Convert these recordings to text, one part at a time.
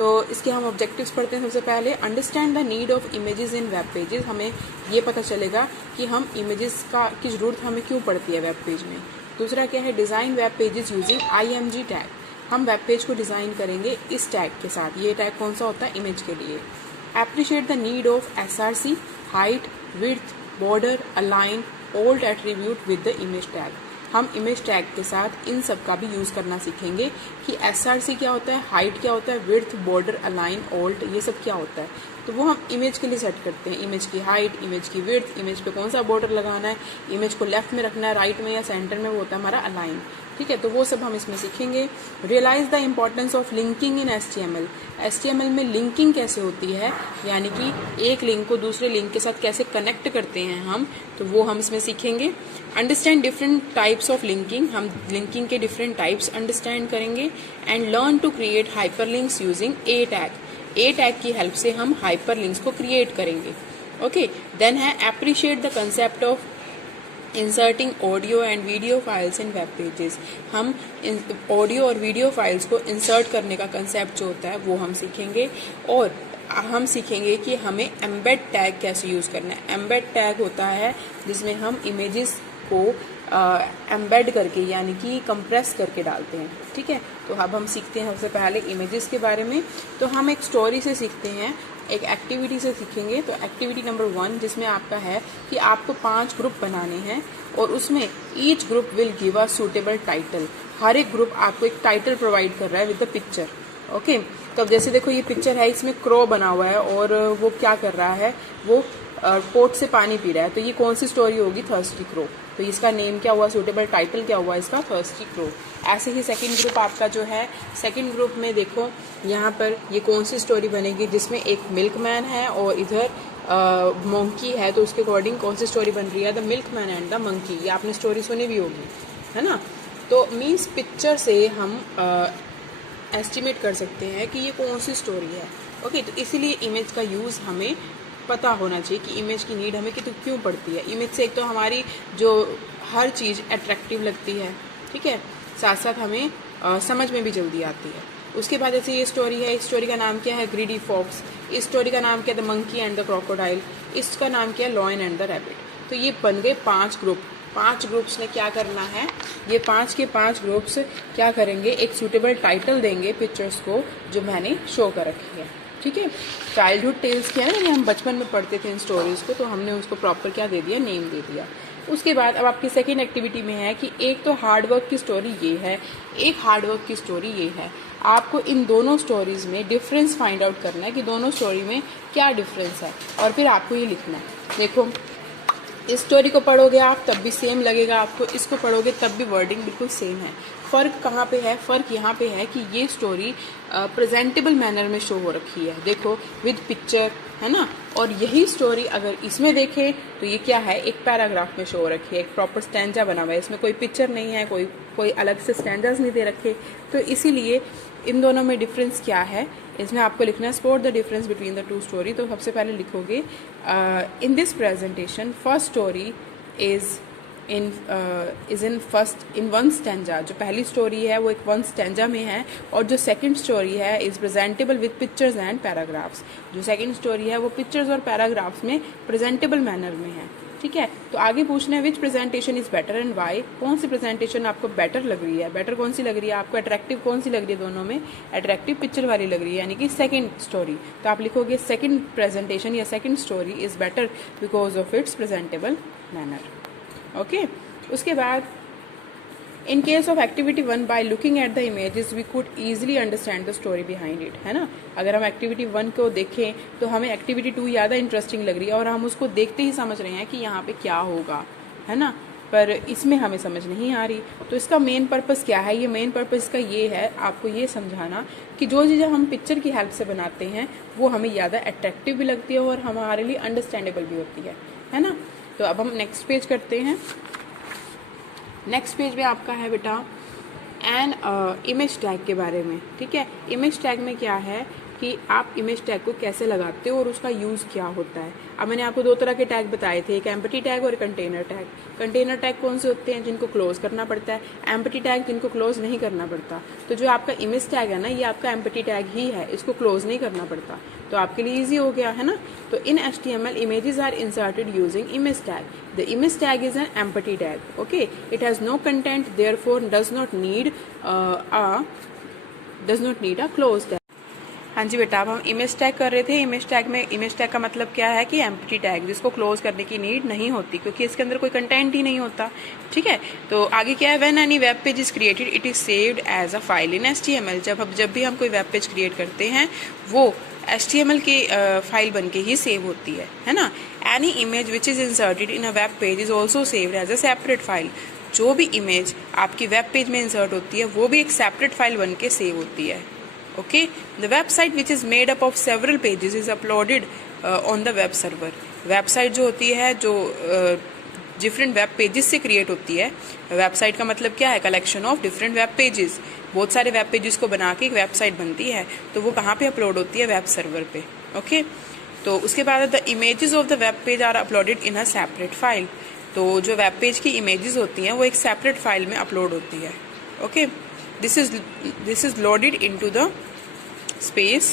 तो इसके हम ऑब्जेक्टिव्स पढ़ते हैं। सबसे पहले understand the need of images in web pages. हमें ये पता चलेगा कि हम इमेजेस की ज़रूरत हमें क्यों पड़ती है वेब पेज में। दूसरा क्या है, design web pages using IMG tag. हम वेब पेज को डिज़ाइन करेंगे इस टैग के साथ। ये टैग कौन सा होता है, इमेज के लिए। Appreciate the need of SRC, height, width, border, align, old attribute with the image tag. हम इमेज टैग के साथ इन सब का भी यूज़ करना सीखेंगे कि SRC क्या होता है, हाइट क्या होता है, विड्थ, बॉर्डर, अलाइन, ओल्ड, ये सब क्या होता है। तो वो हम इमेज के लिए सेट करते हैं। इमेज की हाइट, इमेज की विड्थ, इमेज पे कौन सा बॉर्डर लगाना है, इमेज को लेफ्ट में रखना है, राइट में या सेंटर में, वो होता है हमारा अलाइन। ठीक है, तो वो सब हम इसमें सीखेंगे। Realise the importance of linking in HTML। HTML में लिंकिंग कैसे होती है, यानी कि एक लिंक को दूसरे लिंक के साथ कैसे कनेक्ट करते हैं हम, तो वो हम इसमें सीखेंगे। Understand different types of linking. हम लिंकिंग के डिफरेंट टाइप्स अंडरस्टैंड करेंगे। And learn to create hyperlinks using A tag. A tag की हेल्प से हम हाइपरलिंक्स को क्रिएट करेंगे। ओके, देन है appreciate the concept of inserting audio and video files in web pages. हम audio और video files को इंसर्ट करने का कंसेप्ट जो होता है वो हम सीखेंगे। और हम सीखेंगे कि हमें एम्बेड टैग कैसे यूज़ करना है। एम्बेड टैग होता है जिसमें हम इमेजेस को एम्बेड करके यानी कि कंप्रेस करके डालते हैं। ठीक है, तो अब हम सीखते हैं सबसे पहले इमेजेस के बारे में। तो हम एक स्टोरी से सीखते हैं, एक एक्टिविटी से सीखेंगे। तो एक्टिविटी नंबर 1 जिसमें आपका है कि आपको 5 ग्रुप बनाने हैं और उसमें each group will give a suitable title. हर एक ग्रुप आपको एक टाइटल प्रोवाइड कर रहा है विद द पिक्चर। ओके, तो अब जैसे देखो ये पिक्चर है, इसमें क्रो बना हुआ है और वो क्या कर रहा है, वो पोट से पानी पी रहा है। तो ये कौन सी स्टोरी होगी, थर्स्टी क्रो। तो इसका नेम क्या हुआ, सूटेबल टाइटल क्या हुआ इसका, थर्स्टी क्रो। ऐसे ही सेकंड ग्रुप आपका जो है, सेकंड ग्रुप में देखो यहाँ पर ये कौन सी स्टोरी बनेगी, जिसमें एक मिल्कमैन है और इधर मंकी है। तो उसके अकॉर्डिंग कौन सी स्टोरी बन रही है, the milkman and the monkey. ये आपने स्टोरी सुनी भी होगी, है ना। तो मीन्स पिक्चर से हम एस्टिमेट कर सकते हैं कि ये कौन सी स्टोरी है। ओके, तो इसीलिए इमेज का यूज़ हमें पता होना चाहिए कि इमेज की नीड हमें क्यों पड़ती है। इमेज से एक तो हमारी जो हर चीज़ अट्रैक्टिव लगती है, ठीक है, साथ साथ हमें समझ में भी जल्दी आती है। उसके बाद जैसे ये स्टोरी है, इस स्टोरी का नाम क्या है, ग्रीडी फॉक्स। इस स्टोरी का नाम क्या है, the monkey and the crocodile. इसका नाम क्या है, लॉयन एंड द रैबिट। तो ये बन गए 5 ग्रुप। 5 ग्रुप्स ने क्या करना है, ये 5 के 5 ग्रुप्स क्या करेंगे, एक सूटेबल टाइटल देंगे पिक्चर्स को जो मैंने शो कर रखी है। ठीक है, चाइल्डहुड टेल्स क्या है, हम बचपन में पढ़ते थे इन स्टोरीज को, तो हमने उसको प्रॉपर क्या दे दिया, नेम दे दिया। उसके बाद अब आपकी सेकेंड एक्टिविटी में है कि एक तो हार्डवर्क की स्टोरी ये है, एक हार्डवर्क की स्टोरी ये है। आपको इन दोनों स्टोरीज में डिफरेंस फाइंड आउट करना है कि दोनों स्टोरी में क्या डिफरेंस है, और फिर आपको ये लिखना है। देखो, इस स्टोरी को पढ़ोगे आप तब भी सेम लगेगा आपको, इसको पढ़ोगे तब भी वर्डिंग बिल्कुल सेम है। फ़र्क कहाँ पे है, फ़र्क यहाँ पे है कि ये स्टोरी प्रेजेंटेबल मैनर में शो हो रखी है, देखो विद पिक्चर, है ना। और यही स्टोरी अगर इसमें देखें तो ये क्या है, एक पैराग्राफ में शो हो रखी है, एक प्रॉपर स्टैंजा बना हुआ है, इसमें कोई पिक्चर नहीं है, कोई अलग से स्टैंजाज नहीं दे रखे। तो इसीलिए इन दोनों में डिफरेंस क्या है, इसमें आपको लिखना है spot the difference between the 2 story. तो सबसे पहले लिखोगे in this presentation first story is in one stanza. जो पहली स्टोरी है वो एक 1 स्टैंजा में है, और जो सेकंड स्टोरी है is presentable with pictures and paragraphs. जो सेकंड स्टोरी है वो पिक्चर्स और पैराग्राफ्स में प्रेजेंटेबल मैनर में है। ठीक है, तो आगे पूछना है which presentation is better and why. कौन सी प्रेजेंटेशन आपको बेटर लग रही है, बेटर कौन सी लग रही है आपको, अट्रैक्टिव कौन सी लग रही है, दोनों में अट्रैक्टिव पिक्चर वाली लग रही है, यानी कि सेकंड स्टोरी। तो आप लिखोगे सेकंड प्रेजेंटेशन या second story is better because of its presentable manner. Okay, उसके बाद in case of activity 1 by looking at the images we could easily understand the story behind it, है ना। अगर हम एक्टिविटी 1 को देखें तो हमें एक्टिविटी 2 ज़्यादा इंटरेस्टिंग लग रही है और हम उसको देखते ही समझ रहे हैं कि यहाँ पे क्या होगा, है ना, पर इसमें हमें समझ नहीं आ रही। तो इसका मेन पर्पस क्या है, ये मेन पर्पस इसका ये है आपको ये समझाना कि जो चीज़ें हम पिक्चर की हेल्प से बनाते हैं वो हमें ज़्यादा अट्रैक्टिव भी लगती है और हमारे लिए अंडरस्टैंडेबल भी होती है ना। तो अब हम नेक्स्ट पेज करते हैं। नेक्स्ट पेज में आपका है बेटा एन इमेज टैग के बारे में। ठीक है, इमेज टैग में क्या है कि आप इमेज टैग को कैसे लगाते हो और उसका यूज़ क्या होता है। अब मैंने आपको दो तरह के टैग बताए थे, एक एम्प्टी टैग और कंटेनर टैग। कंटेनर टैग कौन से होते हैं? जिनको क्लोज करना पड़ता है। एम्प्टी टैग जिनको क्लोज नहीं करना पड़ता। तो जो आपका इमेज टैग है ना, ये आपका एम्प्टी टैग ही है, इसको क्लोज नहीं करना पड़ता, तो आपके लिए ईजी हो गया है ना। तो इन HTML images are inserted using image tag. The image tag is an empty tag. Okay, it has no content, therefore does not need a close tag. हाँ जी बेटा, अब हम इमेज टैग कर रहे थे। इमेज टैग का मतलब क्या है कि एम्प्टी टैग, जिसको क्लोज करने की नीड नहीं होती क्योंकि इसके अंदर कोई कंटेंट ही नहीं होता। ठीक है, तो आगे क्या है, when any web page is created it is saved as a file in HTML। जब भी हम कोई वेब पेज क्रिएट करते हैं वो HTML की फाइल बन के ही सेव होती है ना। Any image which is inserted in a web page is also saved as a separate file. जो भी इमेज आपकी वेब पेज में इंसर्ट होती है वो भी एक सेपरेट फाइल बन के सेव होती है। Okay, the website which is made up of several pages is uploaded on the web server. Website जो होती है, जो डिफरेंट वेब पेजेस से क्रिएट होती है। वेबसाइट का मतलब क्या है? Collection of different web pages. बहुत सारे वेब पेजेस को बना के एक वेबसाइट बनती है, तो वो कहाँ पे अपलोड होती है? वेब सर्वर पे। ओके, तो उसके बाद the images of the web page are uploaded in a separate file. तो जो वेब पेज की इमेजेस होती हैं वो एक सेपरेट फाइल में अपलोड होती है। Okay, this is loaded into the space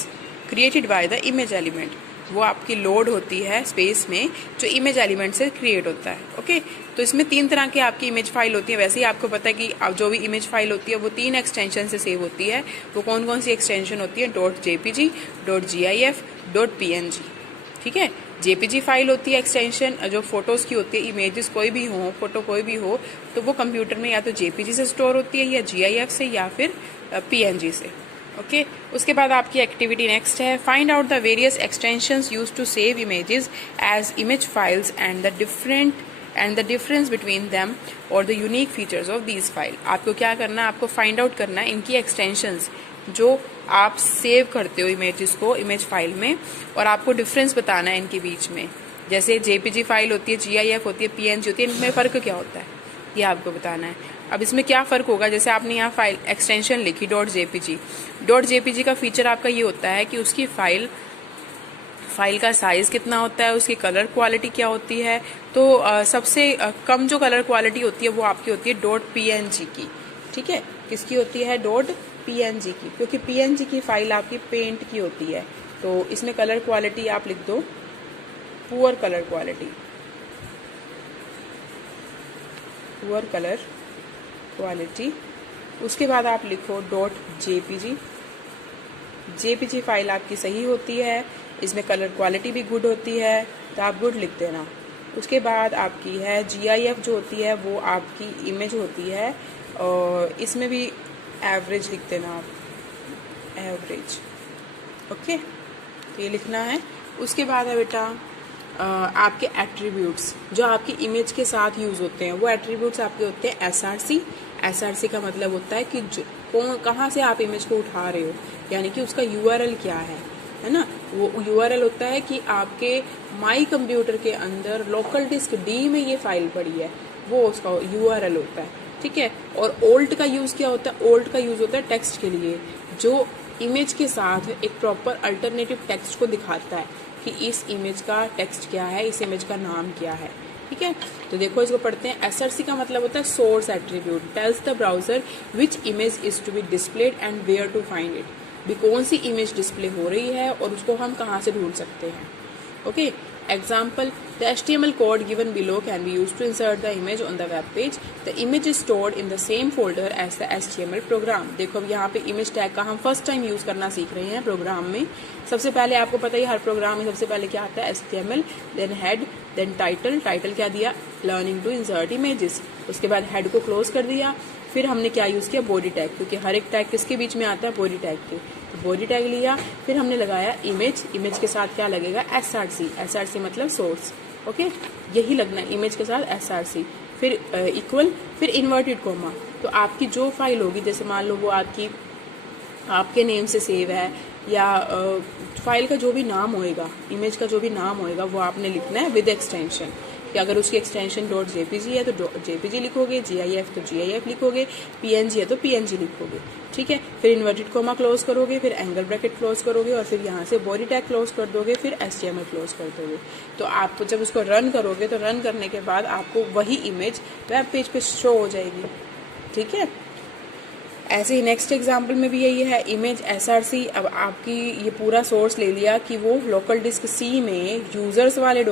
created by the image element. वो आपकी लोड होती है स्पेस में जो इमेज एलिमेंट से क्रिएट होता है। ओके, तो इसमें 3 तरह की आपकी इमेज फाइल होती है। वैसे ही आपको पता है कि आप जो भी इमेज फाइल होती है वो 3 एक्सटेंशन से सेव होती है। वो कौन कौन सी एक्सटेंशन होती है? .jpg, .gif, .png। ठीक है, JPG फाइल होती है एक्सटेंशन, जो फोटोज की होती है, इमेजेस कोई भी हो, फोटो कोई भी हो, तो वो कंप्यूटर में या तो JPG से स्टोर होती है या GIF से या फिर PNG से। ओके, उसके बाद आपकी एक्टिविटी नेक्स्ट है, find out the various extensions used to save images as image files and the difference between them और the unique features of these file. आपको क्या करना है? आपको फाइंड आउट करना है इनकी एक्सटेंशंस जो आप सेव करते हो इमेजेस को इमेज फाइल में, और आपको डिफरेंस बताना है इनके बीच में। जैसे JPG फाइल होती है, GIF होती है, PNG होती है, इनमें फ़र्क क्या होता है ये आपको बताना है। अब इसमें क्या फ़र्क होगा? जैसे आपने यहाँ फाइल एक्सटेंशन लिखी .jpg का फीचर आपका ये होता है कि उसकी फाइल का साइज़ कितना होता है, उसकी कलर क्वालिटी क्या होती है। तो सबसे कम जो कलर क्वालिटी होती है वो आपकी होती है .png की। ठीक है, किसकी होती है? .png की, क्योंकि PNG की फाइल आपकी पेंट की होती है। तो इसमें कलर क्वालिटी आप लिख दो पुअर कलर क्वालिटी। उसके बाद आप लिखो .jpg फाइल आपकी सही होती है, इसमें कलर क्वालिटी भी गुड होती है, तो आप गुड लिख देना। उसके बाद आपकी है GIF जो होती है वो आपकी इमेज होती है, और इसमें भी एवरेज लिख देना आप, एवरेज। ओके, तो ये लिखना है। उसके बाद है बेटा आपके एट्रीब्यूट्स जो आपकी इमेज के साथ यूज़ होते हैं। वो एट्रीब्यूट्स आपके होते हैं SRC का मतलब होता है कि कहाँ से आप इमेज को उठा रहे हो, यानी कि उसका URL क्या है ना। वो URL होता है कि आपके माई कंप्यूटर के अंदर लोकल डिस्क D में ये फाइल पड़ी है, वो उसका URL होता है। ठीक है, और ओल्ट का यूज़ क्या होता है? ओल्ट का यूज़ होता है टेक्स्ट के लिए, जो इमेज के साथ एक प्रॉपर अल्टरनेटिव टेक्स्ट को दिखाता है कि इस इमेज का टेक्स्ट क्या है, इस इमेज का नाम क्या है। ठीक है, तो देखो इसको पढ़ते हैं। SRC का मतलब होता है source attribute, tells the browser which image is to be displayed and where to find it. भी कौन सी इमेज डिस्प्ले हो रही है और उसको हम कहाँ से ढूंढ सकते हैं। Okay, example, the HTML code given below can be used to insert the image on the web page. The image is stored in the same folder as the HTML program. देखो अब यहाँ पे image tag का हम first time use करना सीख रहे हैं प्रोग्राम में। सबसे पहले आपको पता ही हर प्रोग्राम में सबसे पहले क्या आता है? HTML, then head, then title क्या दिया? Learning to insert images। उसके बाद head को क्लोज कर दिया, फिर हमने क्या यूज़ किया? बॉडी टैग, क्योंकि हर एक टैग किसके बीच में आता है? बॉडी टैग के। तो बॉडी टैग लिया, फिर हमने लगाया इमेज के साथ क्या लगेगा? SRC मतलब सोर्स। ओके, यही लगना है इमेज के साथ SRC, फिर इक्वल, फिर इन्वर्टेड कोमा। तो आपकी जो फाइल होगी, जैसे मान लो वो आपके नेम से सेव है, या फाइल का जो भी नाम होएगा, इमेज का जो भी नाम होएगा वो आपने लिखना है विद एक्सटेंशन। कि अगर उसकी एक्सटेंशन .jpg है तो .jpg लिखोगे, GIF तो GIF लिखोगे, PNG है तो PNG लिखोगे, ठीक है। फिर इन्वर्टेड कोमा क्लोज करोगे, फिर एंगल ब्रैकेट क्लोज करोगे और फिर यहाँ से बॉडी टैग क्लोज कर दोगे, फिर HTML क्लोज कर दोगे। तो आप जब उसको रन करोगे तो रन करने के बाद आपको वही इमेज वेब पेज पे शो हो जाएगी, ठीक है। ऐसे ही नेक्स्ट एग्जाम्पल में भी यही है, इमेज SRC। अब आपकी ये पूरा सोर्स ले लिया कि वो लोकल डिस्क C में यूज़र्स वाले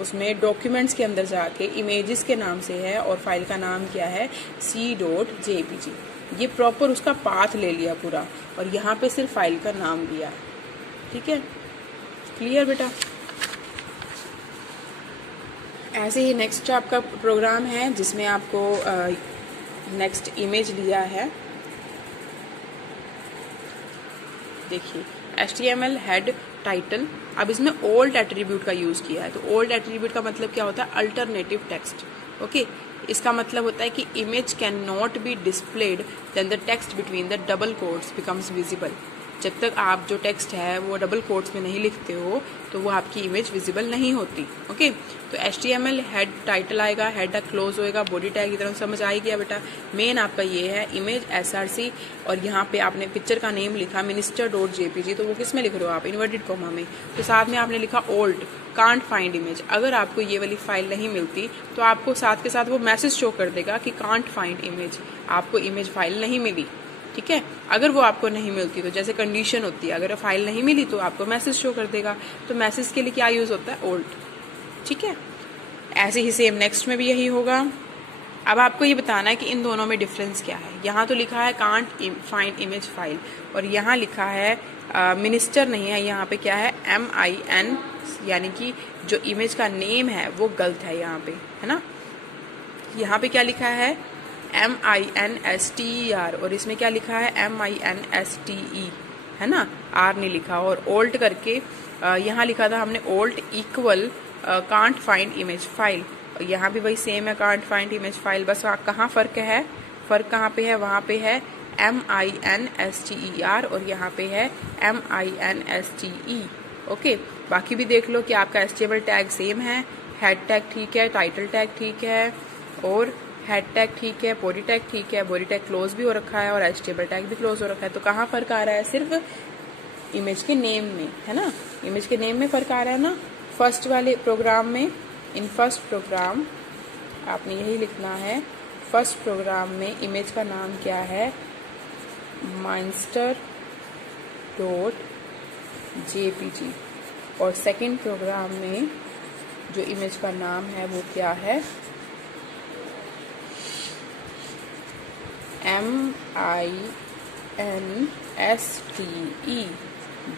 उसमें डॉक्यूमेंट्स के अंदर जाके इमेजेस के नाम से है और फाइल का नाम क्या है C.jpg। ये प्रॉपर उसका पाथ ले लिया पूरा और यहाँ पे सिर्फ फाइल का नाम लिया, ठीक है। क्लियर बेटा। ऐसे ही नेक्स्ट आपका प्रोग्राम है जिसमें आपको नेक्स्ट इमेज लिया है, देखिए HTML हेड टाइटल। अब इसमें ओल्ड एट्रीब्यूट का यूज़ किया है। तो ओल्ड एट्रीब्यूट का मतलब क्या होता है, अल्टरनेटिव टेक्स्ट, ओके। इसका मतलब होता है कि image can not be displayed then the text between the double quotes becomes visible. जब तक आप जो टेक्स्ट है वो डबल कोट्स में नहीं लिखते हो तो वो आपकी इमेज विजिबल नहीं होती, ओके। तो HTML हेड टाइटल आएगा, हेड टैग क्लोज होएगा, बॉडी टैग की तरफ समझ आई गया बेटा। मेन आपका ये है इमेज SRC और यहाँ पे आपने पिक्चर का नेम लिखा minister.jpg, तो वो किस में लिख रहे हो आप, इन्वर्टेड कोमा में। तो साथ में आपने लिखा ओल्ड कांट फाइंड इमेज। अगर आपको ये वाली फाइल नहीं मिलती तो आपको साथ के साथ वो मैसेज शो कर देगा कि कांट फाइंड इमेज, आपको इमेज फाइल नहीं मिली, ठीक है। अगर वो आपको नहीं मिलती तो जैसे कंडीशन होती है, अगर फाइल नहीं मिली तो आपको मैसेज शो कर देगा। तो मैसेज के लिए क्या यूज होता है, ओल्ड, ठीक है। ऐसे ही सेम नेक्स्ट में भी यही होगा। अब आपको ये बताना है कि इन दोनों में डिफरेंस क्या है। यहाँ तो लिखा है कांट फाइंड इमेज फाइल और यहाँ लिखा है मिनिस्टर नहीं है, यहाँ पे क्या है MIN, यानी कि जो इमेज का नेम है वो गलत है यहाँ पे, है ना। यहाँ पे क्या लिखा है MINSTER और इसमें क्या लिखा है MINSTE, है ना, R नहीं लिखा। और ओल्ट करके यहाँ लिखा था हमने alt equal can't find image file, और यहाँ भी वही सेम है कांट फाइंड इमेज फाइल। बस कहाँ फ़र्क है, फ़र्क कहाँ पे है, वहाँ पे है MINSTER और यहाँ पे है MINSTE, ओके। बाकी भी देख लो कि आपका HTML टैग सेम है, हेड टैग ठीक है, टाइटल टैग ठीक है और हेड टैग ठीक है, बॉडी टैग ठीक है, बॉडी टैग क्लोज भी हो रखा है और HTML टैग भी क्लोज हो रखा है। तो कहाँ फ़र्क आ रहा है, सिर्फ इमेज के नेम में, है ना, इमेज के नेम में फ़र्क आ रहा है ना। फर्स्ट वाले प्रोग्राम में, इन फर्स्ट प्रोग्राम आपने यही लिखना है, फर्स्ट प्रोग्राम में इमेज का नाम क्या है minister.jpg और सेकंड प्रोग्राम में जो इमेज का नाम है वो क्या है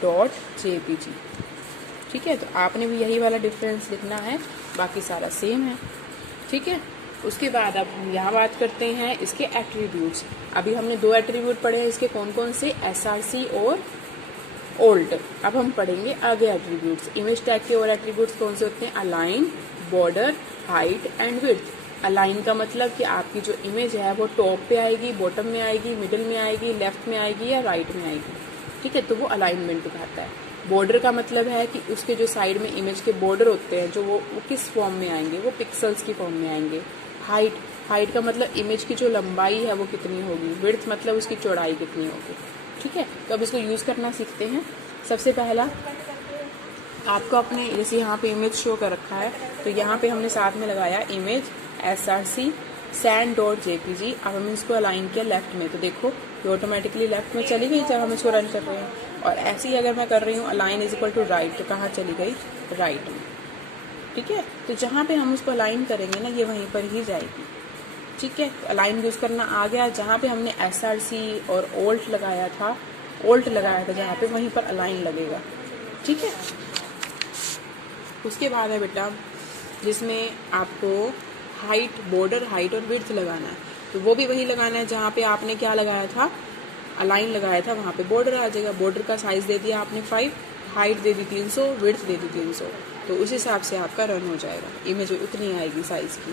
MINSTE.jpg, ठीक है। तो आपने भी यही वाला डिफरेंस लिखना है, बाकी सारा सेम है, ठीक है। उसके बाद अब हम यहाँ बात करते हैं इसके एट्रीब्यूट्स। अभी हमने 2 एट्रीब्यूट पढ़े हैं इसके, कौन कौन से, SRC और ओल्ट। अब हम पढ़ेंगे आगे एट्रीब्यूट्स। इमेज टैग के और एट्रीब्यूट्स कौन से होते हैं, align, border, height and width. Align का मतलब कि आपकी जो इमेज है वो टॉप पे आएगी, बॉटम में आएगी, मिडिल में आएगी, लेफ्ट में आएगी या राइट में आएगी, ठीक है। तो वो अलाइनमेंट दिखाता है। बॉर्डर का मतलब है कि उसके जो साइड में इमेज के बॉर्डर होते हैं जो वो किस फॉर्म में आएंगे, वो पिक्सल्स की फॉर्म में आएंगे। हाइट का मतलब इमेज की जो लंबाई है वो कितनी होगी। विड्थ मतलब उसकी चौड़ाई कितनी होगी, ठीक है। तो अब इसको यूज़ करना सीखते हैं। सबसे पहला आपको अपने, जैसे यहाँ पे इमेज शो कर रखा है तो यहाँ पे हमने साथ में लगाया इमेज SRC sand.jpg। अब हम इसको अलाइन किया लेफ्ट में, तो देखो ये ऑटोमेटिकली लेफ्ट में चली गई जब हम इसको रन कर रहे हैं। और ऐसे ही अगर मैं कर रही हूँ align is equal to right, तो कहाँ चली गई, राइट में, ठीक है। तो जहाँ पे हम उसको अलाइन करेंगे ना ये वहीं पर ही जाएगी, ठीक है। तो अलाइन यूज़ करना आ गया। जहाँ पे हमने SRC और ओल्ट लगाया था जहाँ पे वहीं पर अलाइन लगेगा, ठीक है। उसके बाद है बेटा जिसमें आपको हाइट, बॉर्डर, हाइट और विड्थ लगाना है, तो वो भी वही लगाना है जहाँ पे आपने क्या लगाया था, अलाइन लगाया था, वहाँ पे बॉर्डर आ जाएगा। बॉर्डर का साइज दे दिया आपने 5, हाइट दे दी 300, विड्थ दे दी 300, तो उस हिसाब से आपका रन हो जाएगा, इमेज उतनी आएगी साइज की।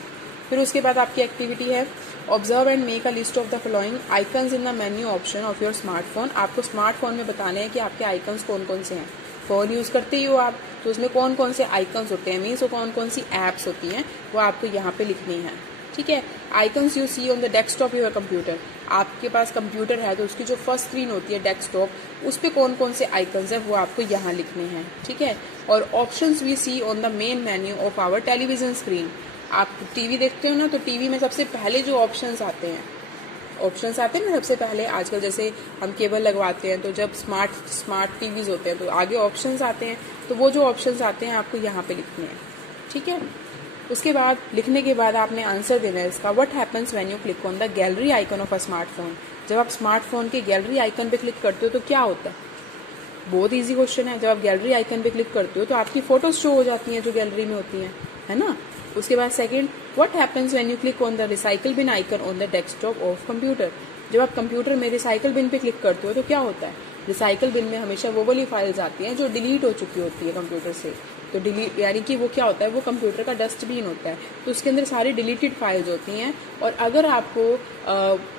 फिर उसके बाद आपकी एक्टिविटी है observe and make a list of the following icons in the menu option of your smartphone. आपको स्मार्टफोन में बताने हैं कि आपके आइकन्स कौन कौन से हैं, फ़ोन यूज़ करते ही हो आप, तो उसमें कौन कौन से आइकन्स होते हैं, मीन्स वो कौन कौन सी ऐप्स होती हैं वो आपको यहाँ पे लिखनी है। ठीक है, icons you see on the desktop your computer, आपके पास कंप्यूटर है तो उसकी जो फर्स्ट स्क्रीन होती है डेस्कटॉप, उस पर कौन कौन से आइकन्स हैं वो आपको यहाँ लिखने हैं। ठीक है, और options we see on the main menu of our television screen, आप टीवी देखते हो ना, तो टीवी में सबसे पहले जो ऑप्शंस आते हैं ना सबसे पहले, आजकल जैसे हम केबल लगवाते हैं तो जब स्मार्ट टीवीज होते हैं तो आगे ऑप्शंस आते हैं, तो वो जो ऑप्शंस आते हैं आपको यहाँ पे लिखने हैं। ठीक है, उसके बाद लिखने के बाद आपने आंसर देना है इसका। What happens when you click on the gallery icon of a smartphone, जब आप स्मार्टफोन के गैलरी आइकन पे क्लिक करते हो तो क्या होता है? बहुत ईजी क्वेश्चन है। जब आप गैलरी आइकन पे क्लिक करते हो तो आपकी फोटोज शो हो जाती हैं जो गैलरी में होती हैं, है ना। उसके बाद second, what happens when you click on the recycle bin icon on the desktop of computer, जब आप कंप्यूटर में रिसाइकल बिन पे क्लिक करते हो तो क्या होता है? रिसाइकल बिन में हमेशा वो वाली फाइल्स आती हैं जो डिलीट हो चुकी होती है कंप्यूटर से, तो डिलीट यानी कि वो क्या होता है, वो कंप्यूटर का डस्टबिन होता है, तो उसके अंदर सारी डिलीटेड फाइल्स होती हैं, और अगर आपको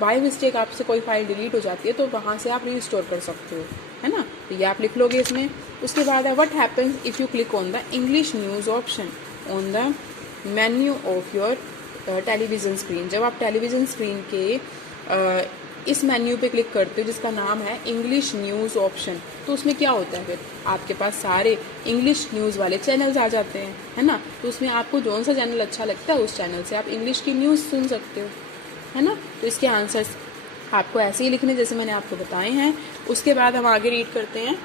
बाय मिस्टेक आपसे कोई फाइल डिलीट हो जाती है तो वहाँ से आप रीस्टोर कर सकते हो, है ना। तो ये आप लिख लोगे इसमें। उसके बाद है what happens if you click on the English news option on the menu of your television screen, जब आप टेलीविज़न स्क्रीन के इस मेन्यू पे क्लिक करते हो जिसका नाम है इंग्लिश न्यूज़ ऑप्शन, तो उसमें क्या होता है, फिर आपके पास सारे इंग्लिश न्यूज़ वाले चैनल्स आ जाते हैं, है ना। तो उसमें आपको कौन सा चैनल अच्छा लगता है उस चैनल से आप इंग्लिश की न्यूज़ सुन सकते हो, है ना। तो इसके आंसर्स आपको ऐसे ही लिखने जैसे मैंने आपको बताए हैं। उसके बाद हम आगे रीड करते हैं।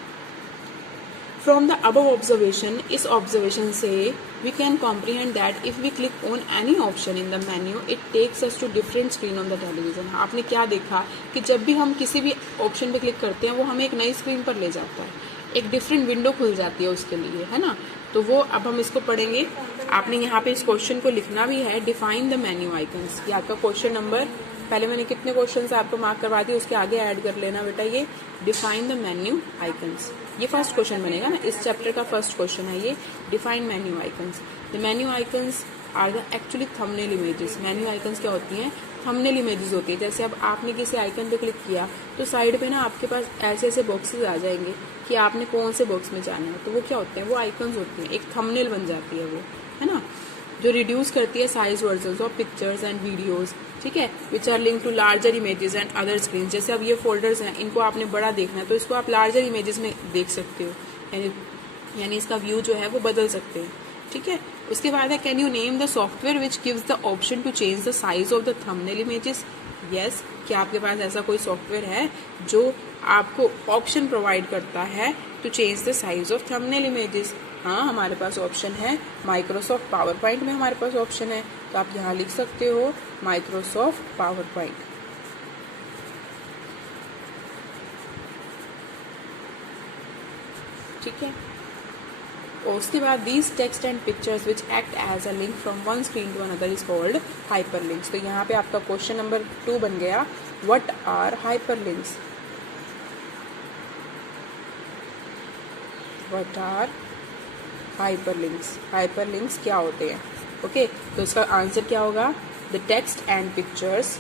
फ्रॉम द अबव ऑब्जर्वेशन, इस ऑब्जर्वेशन से we can comprehend that if we click on any option in the menu it takes us to different screen on the television. आपने क्या देखा कि जब भी हम किसी भी ऑप्शन पे क्लिक करते हैं वो हमें एक नई स्क्रीन पर ले जाता है, एक डिफरेंट विंडो खुल जाती है उसके लिए, है ना। तो वो अब हम इसको पढ़ेंगे। आपने यहाँ पे इस क्वेश्चन को लिखना भी है, डिफाइन द मेन्यू आइकन्स। ये आपका क्वेश्चन नंबर, पहले मैंने कितने क्वेश्चन आपको मार्क करवा दिए, उसके आगे ऐड कर लेना बेटा ये डिफाइन द मेन्यू आइकन्स। ये फर्स्ट क्वेश्चन बनेगा ना, इस चैप्टर का फर्स्ट क्वेश्चन है ये, define menu icons. The menu icons are the actually thumbnail images. Menu icons क्या होती हैं? थंबनेल इमेजेस होती है। जैसे अब आपने किसी आइकन पे क्लिक किया तो साइड पे ना आपके पास ऐसे ऐसे बॉक्सेस आ जाएंगे कि आपने कौन से बॉक्स में जाना है, तो वो क्या होते हैं? वो आइकन्स होती हैं, एक थंबनेल बन जाती है वो, है ना, जो रिड्यूस करती है size versions of pictures and videos, ठीक है, which are link to larger images and other screen. जैसे अब ये फोल्डर्स हैं, इनको आपने बड़ा देखना है तो इसको आप लार्जर इमेजेस में देख सकते हो, यानी इसका व्यू जो है वो बदल सकते हैं, ठीक है। उसके बाद है can you name the software which gives the option to change the size of the thumbnail images. Yes, क्या आपके पास ऐसा कोई सॉफ्टवेयर है जो आपको ऑप्शन प्रोवाइड करता है to change the size of thumbnail images? हाँ, हमारे पास ऑप्शन है, माइक्रोसॉफ्ट पावर पॉइंट में हमारे पास ऑप्शन है, तो आप यहाँ लिख सकते हो माइक्रोसॉफ्ट पावर पॉइंट। ठीक है, और उसके बाद these text and pictures which act as a link from one screen to another is called hyper links. तो यहाँ पे आपका क्वेश्चन नंबर 2 बन गया, what are hyper links. What are hyper links, hyper links क्या होते हैं? ओके, तो इसका आंसर क्या होगा? The text and pictures,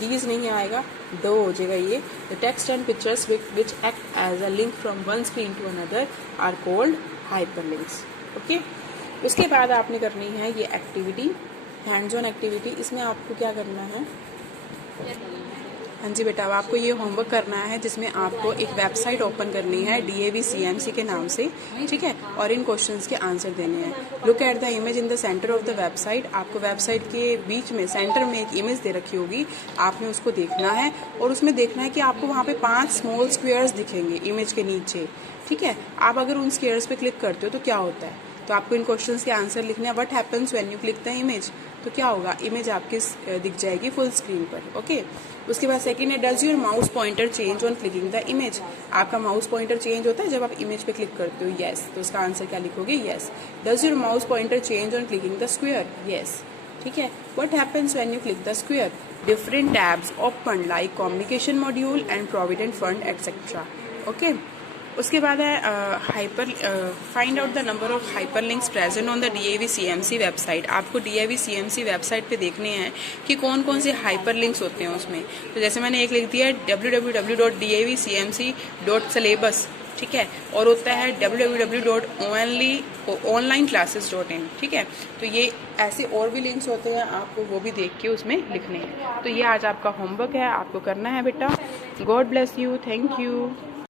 these नहीं आएगा, दो हो जाएगा ये। The text and pictures which act as a link from one screen to another are called hyper links. Okay, उसके बाद आपने करनी है ये एक्टिविटी, हैंड्स ऑन एक्टिविटी। इसमें आपको क्या करना है? हाँ जी बेटा, अब आपको ये होमवर्क करना है जिसमें आपको एक वेबसाइट ओपन करनी है DAV-CMC के नाम से, ठीक है, और इन क्वेश्चंस के आंसर देने हैं। Look at the image in the centre of the website. आपको वेबसाइट के बीच में सेंटर में एक इमेज दे रखी होगी, आपने उसको देखना है और उसमें देखना है कि आपको वहाँ पे 5 स्मॉल स्क्वेयर्स दिखेंगे इमेज के नीचे, ठीक है। आप अगर उन स्क्वेयर्स पे क्लिक करते हो तो क्या होता है? तो आपको इन क्वेश्चंस के आंसर लिखने हैं। What happens when you click the image, तो क्या होगा? इमेज आपकी दिख जाएगी फुल स्क्रीन पर। ओके, उसके बाद सेकंड है does your mouse pointer change on clicking the image. आपका माउस पॉइंटर चेंज होता है जब आप इमेज पे क्लिक करते हो? यस, तो उसका आंसर क्या लिखोगे? Yes. Does your mouse pointer change on clicking the square? Yes, ठीक है। What happens when you click the square? Different tabs open like communication module and provident fund etcetera. Okay, उसके बाद है find out the number of hyper links present on the DAV-CMC website. आपको DAV-CMC website पे देखने हैं कि कौन कौन से हाइपर लिंक्स होते हैं उसमें। तो जैसे मैंने एक लिख दिया www.davcmc.syllabus, ठीक है, और होता है www.onlineclasses.in, ठीक है। तो ये ऐसे और भी लिंक्स होते हैं, आपको वो भी देख के उसमें लिखने हैं। तो ये आज आपका होमवर्क है, आपको करना है बेटा। God bless you, thank you.